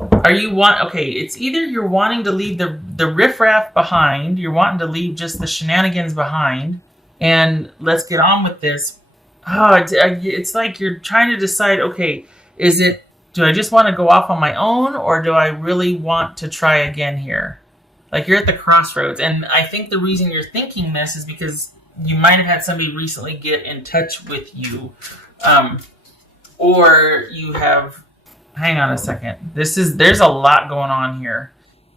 Okay, it's either you're wanting to leave the riffraff behind, you're wanting to leave just the shenanigans behind, and let's get on with this. It's like you're trying to decide, okay, do I just want to go off on my own, or do I really want to try again here? Like, you're at the crossroads, and I think the reason you're thinking this is because you might have had somebody recently get in touch with you, or you have. Hang on a second. There's a lot going on here,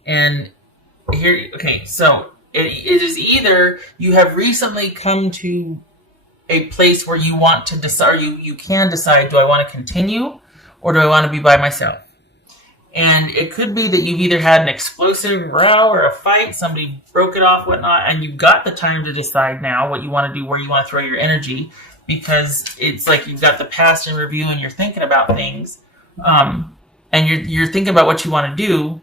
and here. Okay, so it is either you have recently come to a place where you want to decide, you can decide, do I want to continue, or do I want to be by myself? And it could be that you've either had an explosive row or a fight, somebody broke it off, whatnot, and you've got the time to decide now what you want to do, where you want to throw your energy, because it's like you've got the past in review and you're thinking about things, and you're thinking about what you want to do,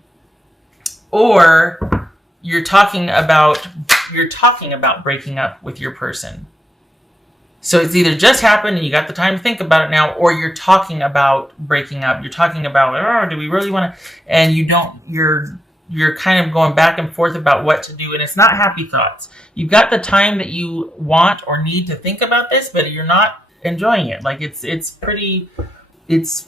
or you're talking about breaking up with your person. So it's either just happened and you got the time to think about it now, or you're talking about breaking up. You're talking about, do we really want to? And you don't. You're kind of going back and forth about what to do, and it's not happy thoughts. You've got the time that you want or need to think about this, but you're not enjoying it. Like it's pretty. It's.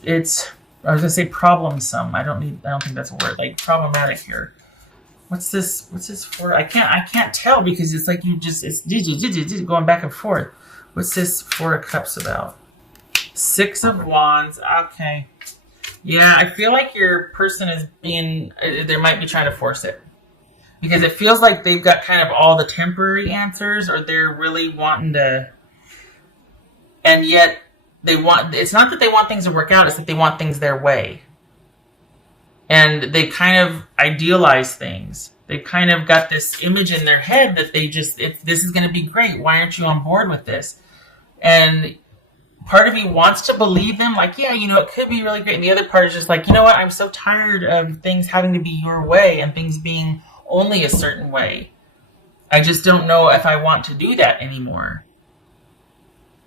I was gonna say problemsome. I don't think that's a word. Like problematic here. What's this for? I can't tell because it's like it's going back and forth. What's this Four of Cups about? Six of Wands. Okay. Yeah, I feel like your person is they might be trying to force it. Because it feels like they've got kind of all the temporary answers, or they're really wanting to. And yet, it's not that they want things to work out, it's that they want things their way. And they kind of idealize things. They kind of got this image in their head that this is going to be great. Why aren't you on board with this? And part of you wants to believe them, like, yeah, it could be really great. And the other part is just like, you know what? I'm so tired of things having to be your way and things being only a certain way. I just don't know if I want to do that anymore.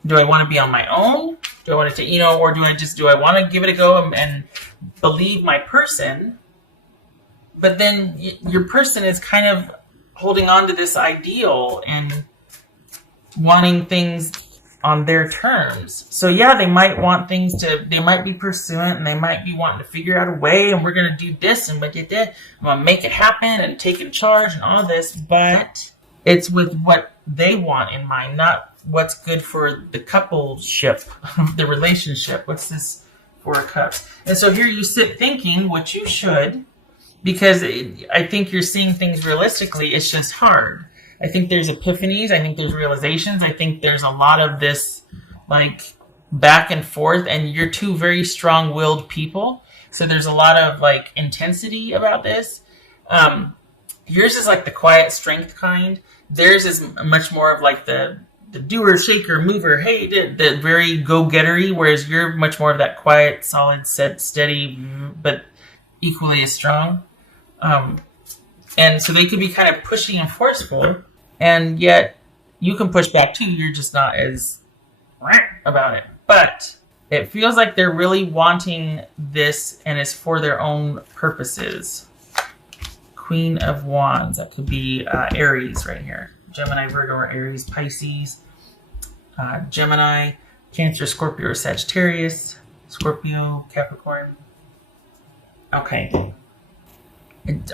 Do I want to be on my own? Do I want to take, or do I want to give it a go and believe my person? But then your person is kind of holding on to this ideal and wanting things on their terms. So yeah, they might want they might be pursuant and they might be wanting to figure out a way, and we're going to do this and I'm going to make it happen and take in charge and all this, but it's with what they want in mind, not what's good for the coupleship, the relationship. What's this Four of Cups? And so here you sit thinking, which you should, because I think you're seeing things realistically. It's just hard. I think there's epiphanies. I think there's realizations. I think there's a lot of this like back and forth, and you're two very strong-willed people. So there's a lot of like intensity about this. Yours is like the quiet strength kind. Theirs is much more of like the doer, shaker, mover, hey, the very go-gettery, whereas you're much more of that quiet, solid, steady, but equally as strong. And so they could be kind of pushy and forceful, and yet you can push back too. You're just not as about it. But it feels like they're really wanting this, and it's for their own purposes. Queen of Wands. That could be Aries right here. Gemini, Virgo, or Aries, Pisces. Gemini, Cancer, Scorpio, or Sagittarius. Scorpio, Capricorn. Okay.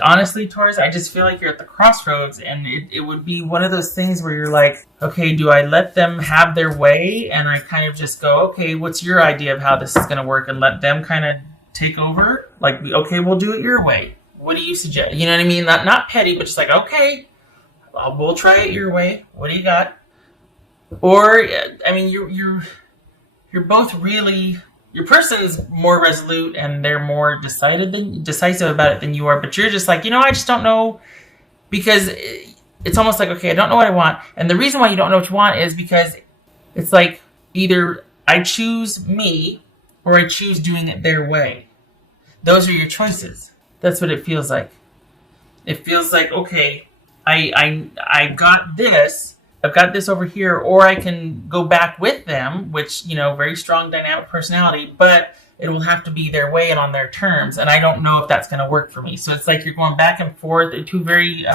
Honestly, Taurus, I just feel like you're at the crossroads, and it would be one of those things where you're like, okay, do I let them have their way? And I kind of just go, okay, what's your idea of how this is going to work? And let them kind of take over? Like, okay, we'll do it your way. What do you suggest? You know what I mean? Not petty, but just like, okay, we'll try it your way. What do you got? Or, I mean, you're both really... Your person's more resolute and they're more decisive about it than you are, but you're just like, I just don't know, because it's almost like, okay, I don't know what I want. And the reason why you don't know what you want is because it's like either I choose me or I choose doing it their way. Those are your choices. That's what it feels like. It feels like, okay, I got this. I've got this over here, or I can go back with them, which, very strong dynamic personality, but it will have to be their way and on their terms. And I don't know if that's going to work for me. So it's like you're going back and forth. Two very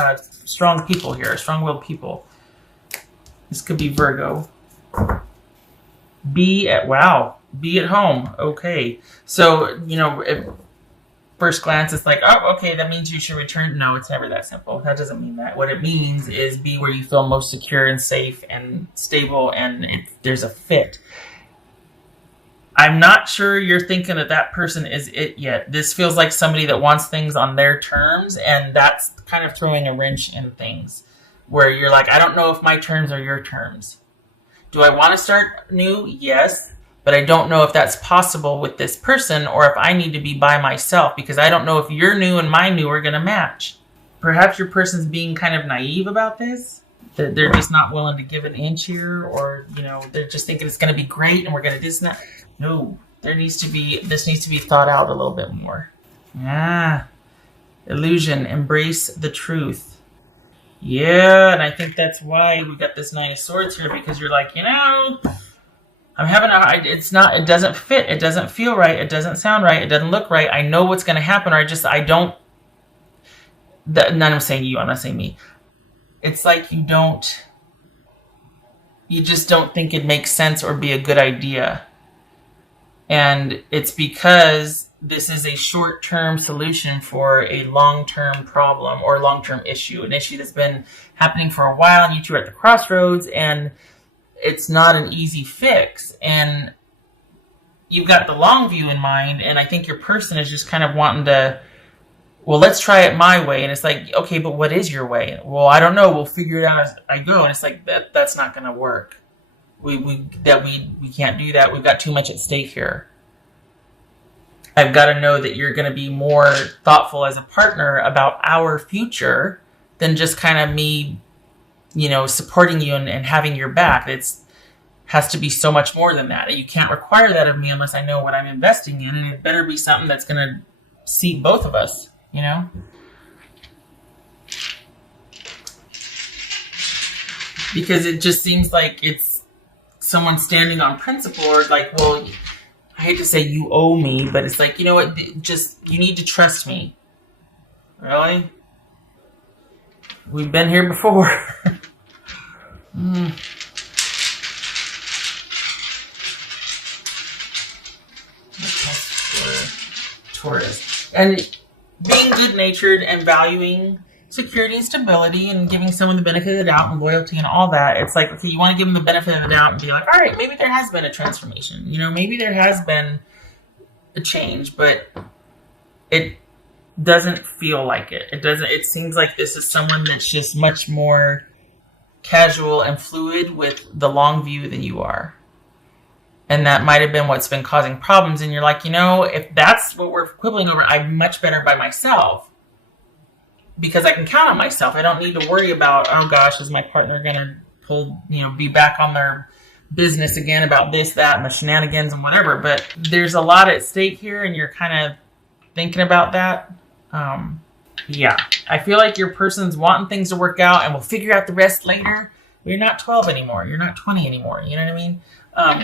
strong people here, strong-willed people. This could be Virgo. Be at home. Okay. So, at first glance, it's like, oh, okay, that means you should return. No, it's never that simple. That doesn't mean that. What it means is be where you feel most secure and safe and stable, and there's a fit. I'm not sure you're thinking that person is it yet. This feels like somebody that wants things on their terms, and that's kind of throwing a wrench in things where you're like, I don't know if my terms are your terms. Do I want to start new? Yes. But I don't know if that's possible with this person, or if I need to be by myself, because I don't know if your new and my new are going to match. Perhaps your person's being kind of naive about this. That they're just not willing to give an inch here, or, they're just thinking it's going to be great and we're going to do this and that. No, this needs to be thought out a little bit more. Illusion, embrace the truth. Yeah, and I think that's why we got this Nine of Swords here, because you're like, I'm having it doesn't fit, it doesn't feel right, it doesn't sound right, it doesn't look right, I know what's going to happen, or I'm saying you, I'm not saying me. It's like you just don't think it makes sense or be a good idea. And it's because this is a short-term solution for a long-term problem or long-term issue, an issue that's been happening for a while, and you two are at the crossroads, and it's not an easy fix. And you've got the long view in mind, and I think your person is just kind of wanting to, well, let's try it my way. And it's like, okay, but what is your way? Well, I don't know. We'll figure it out as I go. And it's like, that's not going to work. We can't do that. We've got too much at stake here. I've got to know that you're going to be more thoughtful as a partner about our future than just kind of me, supporting you and having your back. Has to be so much more than that. You can't require that of me unless I know what I'm investing in, and it better be something that's going to seat both of us, Because it just seems like it's someone standing on principle, or like, well, I hate to say you owe me, but it's like, you know what, you need to trust me. Really? We've been here before. Taurus. And being good-natured and valuing security and stability and giving someone the benefit of the doubt and loyalty and all that, it's like, okay, you want to give them the benefit of the doubt and be like, all right, maybe there has been a transformation. Maybe there has been a change, but it doesn't feel like it. It seems like this is someone that's just much more casual and fluid with the long view than you are. And that might have been what's been causing problems. And you're like, if that's what we're quibbling over, I'm much better by myself because I can count on myself. I don't need to worry about, oh gosh, is my partner going to be back on their business again about this, that, and the shenanigans and whatever. But there's a lot at stake here, and you're kind of thinking about that. Yeah, I feel like your person's wanting things to work out and we'll figure out the rest later. You're not 12 anymore. You're not 20 anymore. You know what I mean?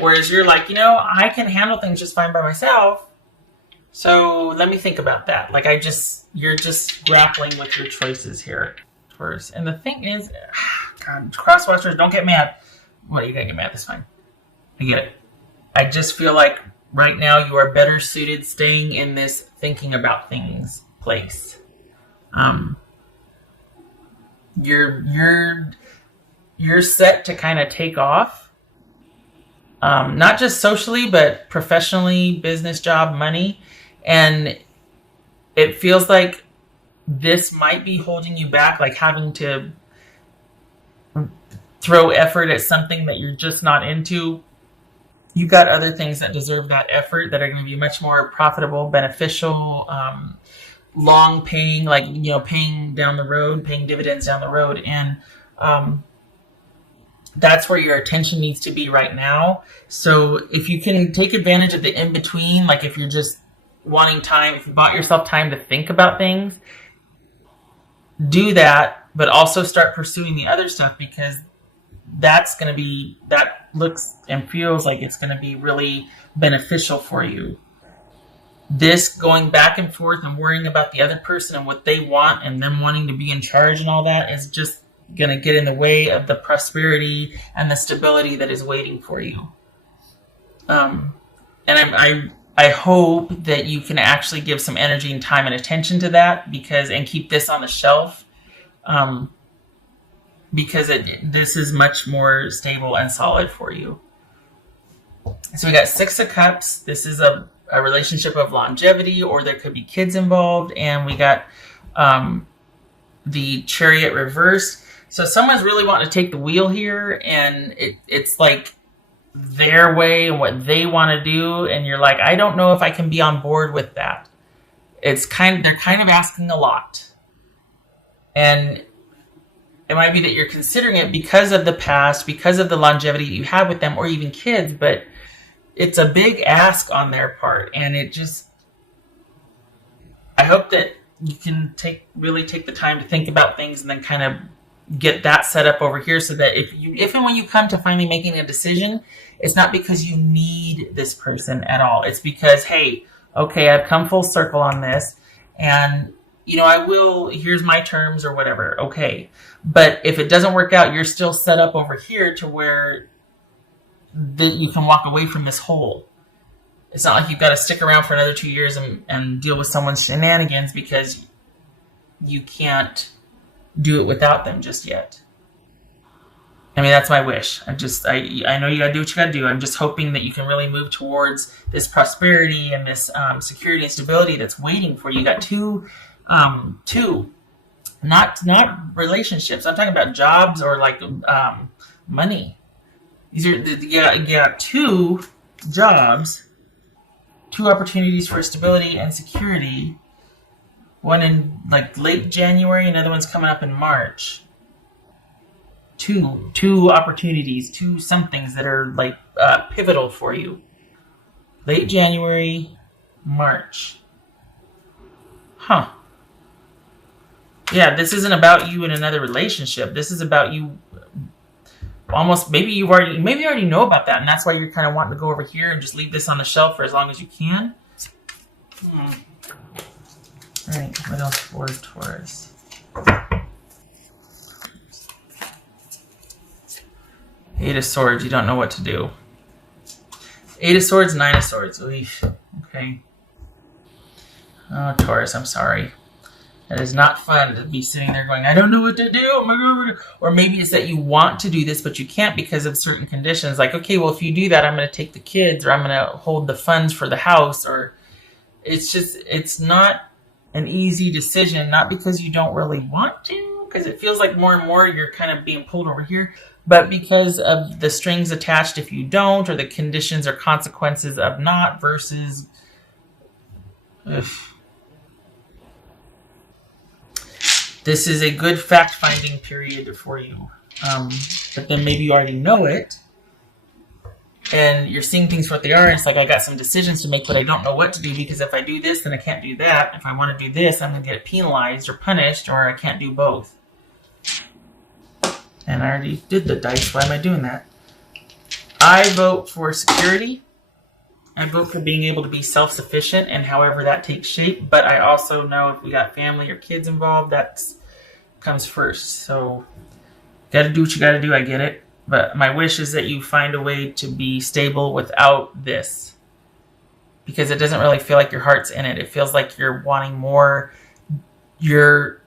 Whereas you're like, I can handle things just fine by myself. So let me think about that. Like you're just grappling with your choices here, Taurus. And the thing is, God, crosswatchers, don't get mad. What, you gotta get mad? That's fine. I get it. I just feel like right now you are better suited staying in this thinking about things place. You're set to kind of take off. Not just socially, but professionally, business, job, money. And it feels like this might be holding you back, like having to throw effort at something that you're just not into. You've got other things that deserve that effort that are going to be much more profitable, beneficial, long paying, like, paying down the road, paying dividends down the road. And, that's where your attention needs to be right now. So if you can take advantage of the in-between, like if you're just wanting time, if you bought yourself time to think about things, do that, but also start pursuing the other stuff, because that looks and feels like it's going to be really beneficial for you. this going back and forth and worrying about the other person and what they want and them wanting to be in charge and all that is just going to get in the way of the prosperity and the stability that is waiting for you. And I hope that you can actually give some energy and time and attention to that and keep this on the shelf, because this is much more stable and solid for you. So we got 6 of Cups. This is a relationship of longevity, or there could be kids involved. And we got the Chariot reversed. So someone's really wanting to take the wheel here, and it's like their way and what they want to do. And you're like, I don't know if I can be on board with that. They're kind of asking a lot. And it might be that you're considering it because of the past, because of the longevity that you have with them, or even kids, but it's a big ask on their part. And I hope that you can really take the time to think about things and then kind of get that set up over here, so that if and when you come to finally making a decision, it's not because you need this person at all. It's because, hey, okay, I've come full circle on this, and here's my terms or whatever. Okay. But if it doesn't work out, you're still set up over here to where you can walk away from this hole. It's not like you've got to stick around for another 2 years and deal with someone's shenanigans because you can't do it without them just yet. I mean, that's my wish. I know you got to do what you got to do. I'm just hoping that you can really move towards this prosperity and this security and stability that's waiting for you. You got two, not relationships. I'm talking about jobs or like money. You got 2 jobs, 2 opportunities for stability and security. One in like late January, another one's coming up in March. Two opportunities, 2 somethings that are like pivotal for you. Late January, March. Huh. Yeah, this isn't about you in another relationship. This is about you. Almost, maybe you already know about that, and that's why you're kind of wanting to go over here and just leave this on the shelf for as long as you can. All right, what else for Taurus? Eight of Swords, you don't know what to do. 8 of Swords, 9 of Swords. Oof. Okay. Oh, Taurus, I'm sorry. It is not fun to be sitting there going, I don't know what to do. Oh my God. Or maybe it's that you want to do this, but you can't because of certain conditions. Like, okay, well, if you do that, I'm going to take the kids, or I'm going to hold the funds for the house. Or it's not an easy decision, not because you don't really want to, because it feels like more and more you're kind of being pulled over here, but because of the strings attached if you don't, or the conditions or consequences of not versus... Ugh. This is a good fact-finding period for you. But then maybe you already know it, and you're seeing things for what they are. It's like, I got some decisions to make, but I don't know what to do, because if I do this, then I can't do that. If I want to do this, I'm going to get penalized or punished, or I can't do both. And I already did the dice. Why am I doing that? I vote for security. I vote for being able to be self-sufficient, and however that takes shape. But I also know if we got family or kids involved, that comes first. So, got to do what you got to do. I get it. But my wish is that you find a way to be stable without this. Because it doesn't really feel like your heart's in it. It feels like you're wanting more. You're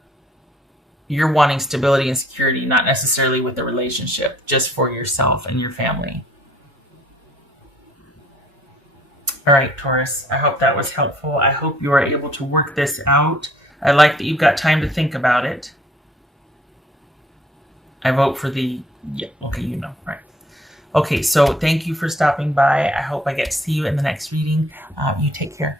wanting stability and security, not necessarily with the relationship, just for yourself and your family. All right, Taurus, I hope that was helpful. I hope you are able to work this out. I like that you've got time to think about it. I vote for right. Okay, so thank you for stopping by. I hope I get to see you in the next reading. You take care.